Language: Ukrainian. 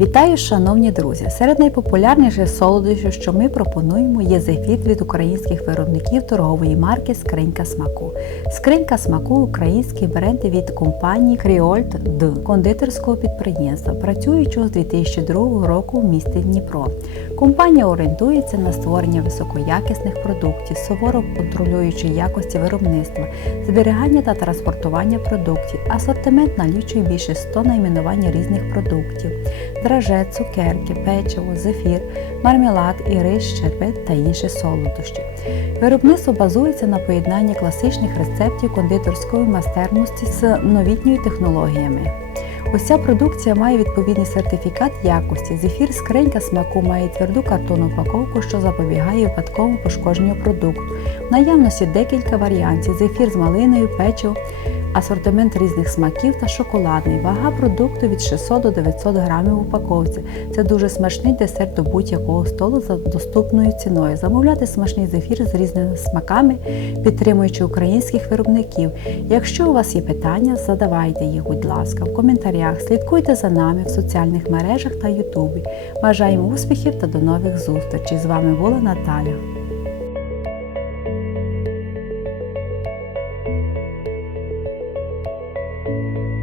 Вітаю, шановні друзі! Серед найпопулярніших солодощів, що ми пропонуємо, є зефір від українських виробників торгової марки Скринька смаку. Скринька смаку український бренд від компанії Кріольт Д кондитерського підприємства, працюючого з 2002 року в місті Дніпро. Компанія орієнтується на створення високоякісних продуктів, суворо контролюючи якості виробництва, зберігання та транспортування продуктів. Асортимент налічує більше 100 найменувань різних продуктів драже, цукерки, печиво, зефір, мармелад, ірис, щербет та інші солодощі. Виробництво базується на поєднанні класичних рецептів кондитерської майстерності з новітніми технологіями. Ця продукція має відповідний сертифікат якості. Зефір скринька смаку має тверду картонну упаковку, що запобігає випадковому пошкодженню продукту. В наявності декілька варіантів: зефір з малиною, печиво, асортимент різних смаків та шоколадний. Вага продукту від 600 до 900 грамів в упаковці. Це дуже смачний десерт до будь-якого столу за доступною ціною. Замовляти смачний зефір з різними смаками, підтримуючи українських виробників. Якщо у вас є питання, задавайте їх, будь ласка, в коментарях. Слідкуйте за нами в соціальних мережах та Ютубі. Бажаємо успіхів та до нових зустрічей! З вами була Наталя.